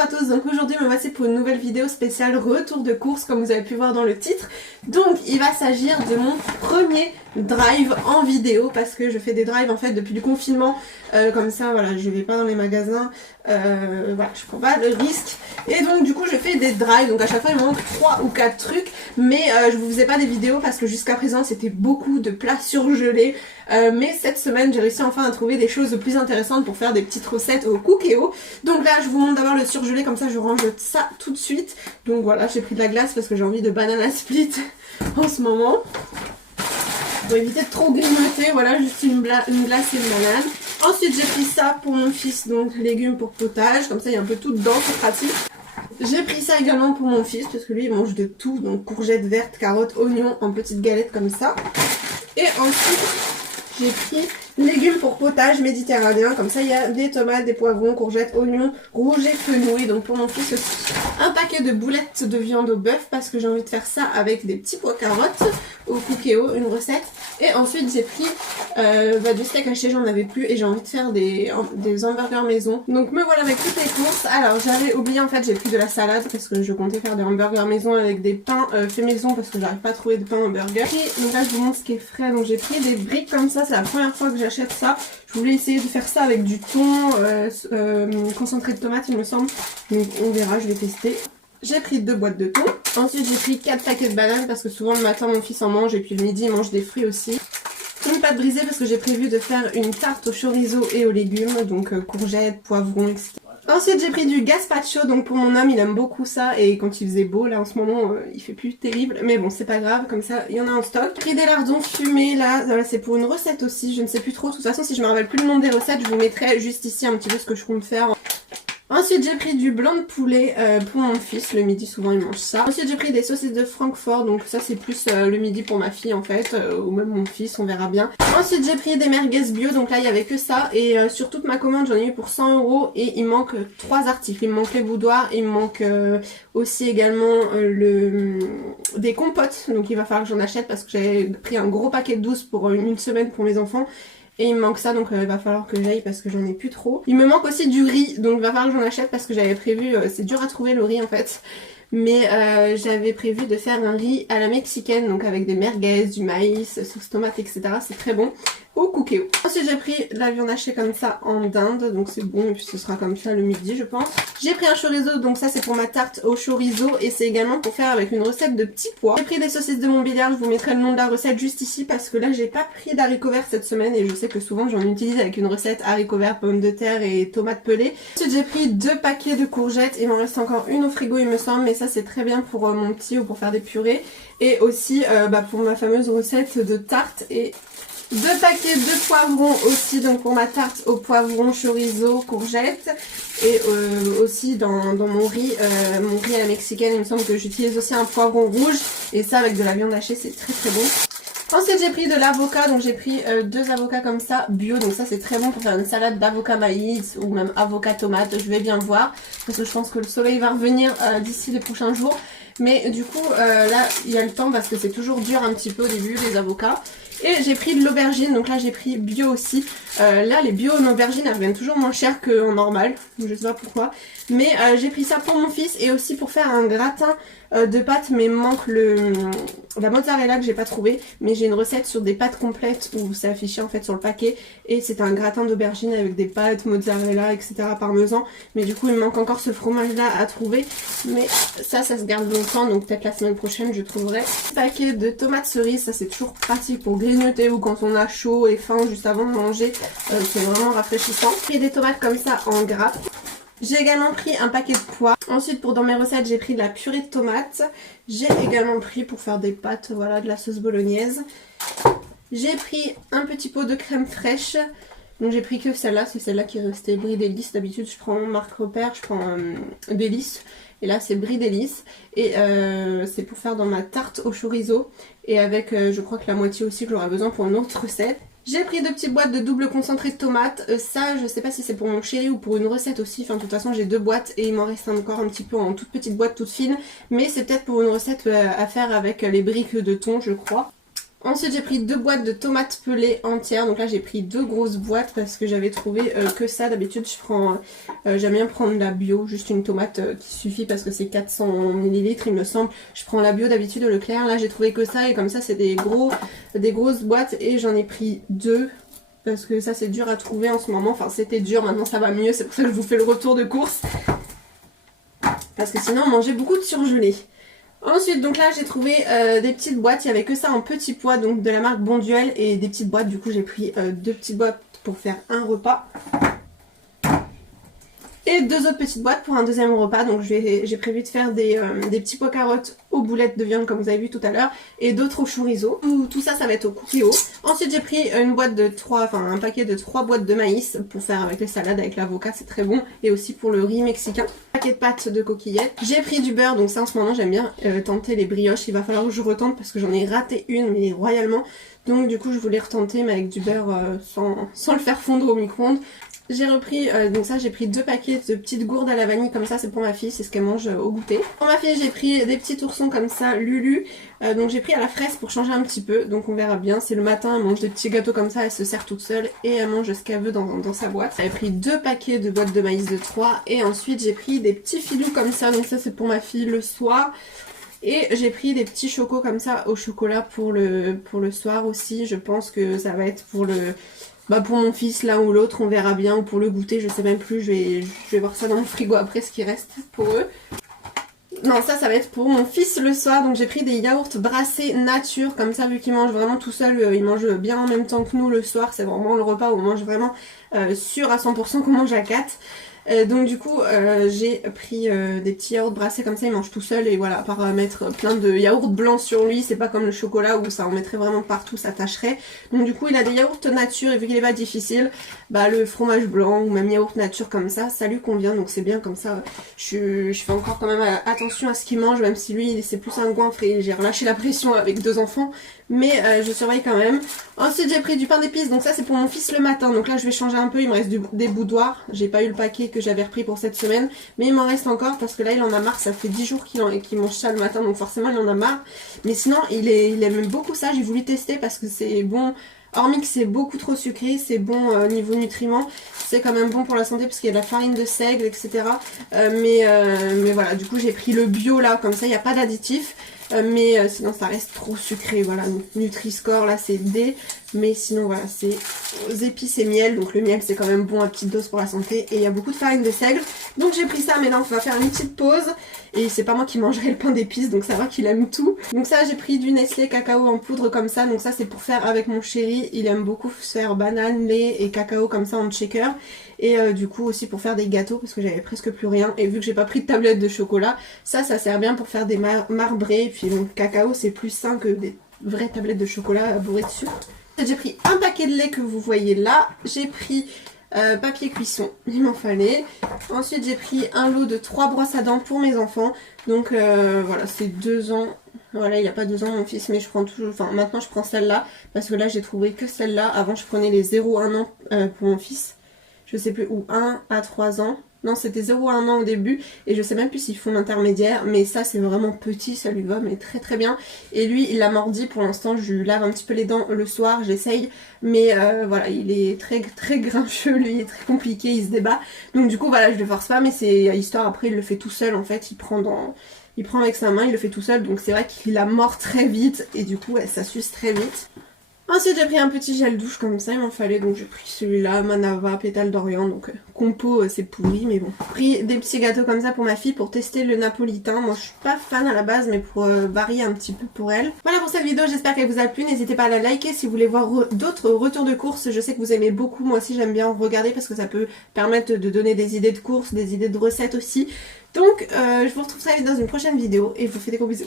Bonjour à tous, donc aujourd'hui me voici pour une nouvelle vidéo spéciale retour de course comme vous avez pu voir dans le titre. Donc il va s'agir de mon premier drive en vidéo parce que je fais des drives en fait depuis le confinement, comme ça voilà, je vais pas dans les magasins, voilà, je prends pas le risque et donc du coup je fais des drives, donc à chaque fois il me manque 3 ou 4 trucs, mais je vous faisais pas des vidéos parce que jusqu'à présent c'était beaucoup de plats surgelés, mais cette semaine j'ai réussi enfin à trouver des choses plus intéressantes pour faire des petites recettes au Cookéo. Donc là je vous montre d'abord le surgelé, comme ça je range ça tout de suite. Donc voilà, j'ai pris de la glace parce que j'ai envie de banana split en ce moment. Pour éviter de trop grignoter, voilà, juste une glace et une banane. Ensuite j'ai pris ça pour mon fils, donc légumes pour potage, comme ça il y a un peu tout dedans, c'est pratique. J'ai pris ça également pour mon fils parce que lui il mange de tout, donc courgettes vertes, carottes, oignons en petites galettes comme ça. Et ensuite j'ai pris légumes pour potage méditerranéen, comme ça il y a des tomates, des poivrons, courgettes, oignons, rouges et fenouil, donc pour mon fils aussi. Un paquet de boulettes de viande au bœuf parce que j'ai envie de faire ça avec des petits pois carottes au Cookéo, une recette. Et ensuite j'ai pris du steak haché, j'en avais plus et j'ai envie de faire des hamburgers maison. Donc me voilà avec toutes les courses. Alors j'avais oublié en fait, j'ai pris de la salade parce que je comptais faire des hamburgers maison avec des pains faits maison parce que j'arrive pas à trouver de pain hamburger. Et donc là je vous montre ce qui est frais, donc j'ai pris des briques comme ça, c'est la première fois que j'achète ça. Je voulais essayer de faire ça avec du thon concentré de tomate il me semble, donc on verra, je vais tester. J'ai pris 2 boîtes de thon. Ensuite j'ai pris 4 paquets de bananes parce que souvent le matin mon fils en mange et puis le midi il mange des fruits aussi. Une pâte brisée parce que j'ai prévu de faire une tarte au chorizo et aux légumes, donc courgettes, poivrons, etc. Ensuite j'ai pris du gazpacho, donc pour mon homme il aime beaucoup ça et quand il faisait beau, là en ce moment il fait plus terrible, mais bon c'est pas grave, comme ça il y en a en stock. J'ai pris des lardons fumés là, c'est pour une recette aussi, je ne sais plus trop, de toute façon si je me rappelle plus le nom des recettes je vous mettrai juste ici un petit peu ce que je compte faire. Ensuite j'ai pris du blanc de poulet pour mon fils, le midi souvent il mange ça. Ensuite j'ai pris des saucisses de Francfort, donc ça c'est plus le midi pour ma fille en fait, ou même mon fils, on verra bien. Ensuite j'ai pris des merguez bio, donc là il y avait que ça, et sur toute ma commande j'en ai eu pour 100 € et il manque 3 articles. Il me manque les boudoirs, il me manque aussi également des compotes, donc il va falloir que j'en achète parce que j'avais pris un gros paquet de 12 pour une semaine pour mes enfants. Et il me manque ça, donc il va falloir que j'aille parce que j'en ai plus trop. Il me manque aussi du riz, donc il va falloir que j'en achète parce que j'avais prévu, c'est dur à trouver le riz en fait. Mais j'avais prévu de faire un riz à la mexicaine, donc avec des merguez, du maïs, sauce tomate, etc. C'est très bon au Cookéo. Ensuite j'ai pris la viande hachée comme ça en dinde, donc c'est bon et puis ce sera comme ça le midi je pense. J'ai pris un chorizo, donc ça c'est pour ma tarte au chorizo et c'est également pour faire avec une recette de petits pois. J'ai pris des saucisses de Montbéliard, je vous mettrai le nom de la recette juste ici parce que là j'ai pas pris d'haricots verts cette semaine et je sais que souvent j'en utilise avec une recette haricots verts, pommes de terre et tomates pelées. Ensuite j'ai pris 2 paquets de courgettes, il m'en reste encore une au frigo il me semble, mais ça c'est très bien pour mon petit ou pour faire des purées. Et aussi pour ma fameuse recette de tarte et 2 paquets de poivrons aussi, donc pour ma tarte au poivron, chorizo, courgettes. Et aussi dans mon riz à la mexicaine, il me semble que j'utilise aussi un poivron rouge. Et ça avec de la viande hachée, c'est très très bon. Ensuite j'ai pris de l'avocat, donc j'ai pris 2 avocats comme ça, bio, donc ça c'est très bon pour faire une salade d'avocat maïs ou même avocat tomate, je vais bien voir. Parce que je pense que le soleil va revenir d'ici les prochains jours. Mais du coup là il y a le temps parce que c'est toujours dur un petit peu au début les avocats. Et j'ai pris de l'aubergine, donc là j'ai pris bio aussi. Là les bio en aubergine elles reviennent toujours moins cher qu'en normal, je sais pas pourquoi. Mais j'ai pris ça pour mon fils et aussi pour faire un gratin de pâtes, mais il me manque la mozzarella que j'ai pas trouvé. Mais j'ai une recette sur des pâtes complètes où c'est affiché en fait sur le paquet. Et c'est un gratin d'aubergine avec des pâtes, mozzarella, etc. parmesan. Mais du coup il me manque encore ce fromage là à trouver. Mais ça se garde longtemps, donc peut-être la semaine prochaine je trouverai. Paquet de tomates cerises, ça c'est toujours pratique pour grignoter ou quand on a chaud et faim juste avant de manger. C'est vraiment rafraîchissant. J'ai pris des tomates comme ça en grappe. J'ai également pris un paquet de pois. Ensuite pour dans mes recettes j'ai pris de la purée de tomates. J'ai également pris pour faire des pâtes, voilà, de la sauce bolognaise. J'ai pris un petit pot de crème fraîche. Donc j'ai pris que celle-là, c'est celle-là qui est restée Brie Délice. D'habitude je prends marque repère, je prends Délice. Et là c'est Brie Délice. Et c'est pour faire dans ma tarte au chorizo. Et avec je crois que la moitié aussi que j'aurai besoin pour une autre recette. J'ai pris 2 petites boîtes de double concentré de tomates, ça je sais pas si c'est pour mon chéri ou pour une recette aussi, enfin de toute façon j'ai 2 boîtes et il m'en reste encore un petit peu en toute petite boîte toute fine, mais c'est peut-être pour une recette à faire avec les briques de thon je crois. Ensuite j'ai pris 2 boîtes de tomates pelées entières, donc là j'ai pris 2 grosses boîtes parce que j'avais trouvé que ça. D'habitude je prends, j'aime bien prendre la bio, juste une tomate qui suffit parce que c'est 400 ml il me semble. Je prends la bio d'habitude au Leclerc, là j'ai trouvé que ça et comme ça c'est des grosses boîtes et j'en ai pris 2. Parce que ça c'est dur à trouver en ce moment, enfin c'était dur, maintenant ça va mieux, c'est pour ça que je vous fais le retour de course. Parce que sinon on mangeait beaucoup de surgelés. Ensuite donc là j'ai trouvé des petites boîtes, il n'y avait que ça en petit pois, donc de la marque Bonduelle et des petites boîtes, du coup j'ai pris 2 petites boîtes pour faire un repas. Et 2 autres petites boîtes pour un deuxième repas, donc j'ai prévu de faire des petits pois carottes aux boulettes de viande comme vous avez vu tout à l'heure et d'autres au chorizo. Tout ça, ça va être au cookéo. Ensuite j'ai pris une boîte de 3, enfin un paquet de 3 boîtes de maïs pour faire avec les salades avec l'avocat, c'est très bon. Et aussi pour le riz mexicain. Un paquet de pâtes de coquillettes. J'ai pris du beurre, donc ça en ce moment j'aime bien tenter les brioches. Il va falloir que je retente parce que j'en ai raté une mais royalement. Donc du coup je voulais retenter mais avec du beurre sans le faire fondre au micro-ondes. J'ai repris, donc ça j'ai pris 2 paquets de petites gourdes à la vanille comme ça, c'est pour ma fille, c'est ce qu'elle mange au goûter. Pour ma fille j'ai pris des petits oursons comme ça, Lulu, donc j'ai pris à la fraise pour changer un petit peu, donc on verra bien. C'est le matin, elle mange des petits gâteaux comme ça, elle se sert toute seule et elle mange ce qu'elle veut dans sa boîte. J'ai pris 2 paquets de boîtes de maïs de 3 et ensuite j'ai pris des petits filous comme ça, donc ça c'est pour ma fille le soir. Et j'ai pris des petais chocos comme ça au chocolat pour le soir aussi, je pense que ça va être pour pour mon fils l'un ou l'autre, on verra bien, ou pour le goûter, je sais même plus, je vais voir ça dans le frigo après ce qui reste pour eux. Non, ça va être pour mon fils le soir, donc j'ai pris des yaourts brassés nature, comme ça vu qu'il mange vraiment tout seul, il mange bien en même temps que nous le soir, c'est vraiment le repas où on mange vraiment sûr à 100% qu'on mange à 4. Donc du coup j'ai pris des petits yaourts brassés comme ça, il mange tout seul et voilà, à part mettre plein de yaourts blancs sur lui, c'est pas comme le chocolat où ça en mettrait vraiment partout, ça tâcherait. Donc du coup il a des yaourts nature et vu qu'il est pas difficile, le fromage blanc ou même yaourt nature comme ça lui convient, donc c'est bien comme ça. Je fais encore quand même attention à ce qu'il mange, même si lui c'est plus un goinfre et j'ai relâché la pression avec 2 enfants. Mais je surveille quand même. Ensuite j'ai pris du pain d'épices, donc ça c'est pour mon fils le matin. Donc là je vais changer un peu, il me reste des boudoirs. J'ai pas eu le paquet que j'avais repris pour cette semaine. Mais il m'en reste encore parce que là il en a marre, ça fait 10 jours qu'il mange ça le matin. Donc forcément il en a marre. Mais sinon il aime beaucoup ça, j'ai voulu tester parce que c'est bon. Hormis que c'est beaucoup trop sucré, c'est bon niveau nutriments, c'est quand même bon pour la santé parce qu'il y a de la farine de seigle, etc. Mais voilà, du coup j'ai pris le bio là, comme ça il n'y a pas d'additif. Mais sinon ça reste trop sucré, voilà. Nutri-Score là c'est D, mais sinon voilà c'est épices et miel, donc le miel c'est quand même bon à petite dose pour la santé et il y a beaucoup de farine de seigle. Donc j'ai pris ça, mais là on va faire une petite pause et c'est pas moi qui mangerai le pain d'épices, donc ça va qu'il aime tout. Donc ça j'ai pris du Nestlé cacao en poudre comme ça, donc ça c'est pour faire avec mon chéri, il aime beaucoup faire banane, lait et cacao comme ça en shaker. Et du coup aussi pour faire des gâteaux parce que j'avais presque plus rien. Et vu que j'ai pas pris de tablette de chocolat, ça sert bien pour faire des marbrés. Et puis le cacao c'est plus sain que des vraies tablettes de chocolat bourrées de sucre. J'ai pris un paquet de lait que vous voyez là. J'ai pris papier cuisson, il m'en fallait. Ensuite j'ai pris un lot de 3 brosses à dents pour mes enfants. Donc voilà, c'est 2 ans. Voilà, il n'y a pas 2 ans mon fils, mais je prends toujours, enfin maintenant je prends celle-là. Parce que là j'ai trouvé que celle-là. Avant je prenais les 0-1 an pour mon fils. Je sais plus, ou 1 à 3 ans. Non, c'était 0 à 1 an au début. Et je sais même plus s'ils font l'intermédiaire. Mais ça, c'est vraiment petit, ça lui va, mais très très bien. Et lui, il l'a mordi. Pour l'instant, je lui lave un petit peu les dents le soir, j'essaye. Mais voilà, il est très très grincheux, lui, il est très compliqué, il se débat. Donc du coup, voilà, je le force pas. Mais c'est histoire, après, il le fait tout seul, en fait. Il prend avec sa main, il le fait tout seul. Donc c'est vrai qu'il la mord très vite. Et du coup, ça suce très vite. Ensuite j'ai pris un petit gel douche comme ça, il m'en fallait, donc j'ai pris celui-là, Manava, pétale d'Orient, donc compo c'est pourri mais bon. J'ai pris des petits gâteaux comme ça pour ma fille pour tester le napolitain, moi je suis pas fan à la base mais pour varier un petit peu pour elle. Voilà pour cette vidéo, j'espère qu'elle vous a plu, n'hésitez pas à la liker si vous voulez voir d'autres retours de courses, je sais que vous aimez beaucoup, moi aussi j'aime bien regarder parce que ça peut permettre de donner des idées de courses, des idées de recettes aussi. Donc je vous retrouve très vite dans une prochaine vidéo et je vous fais des gros bisous.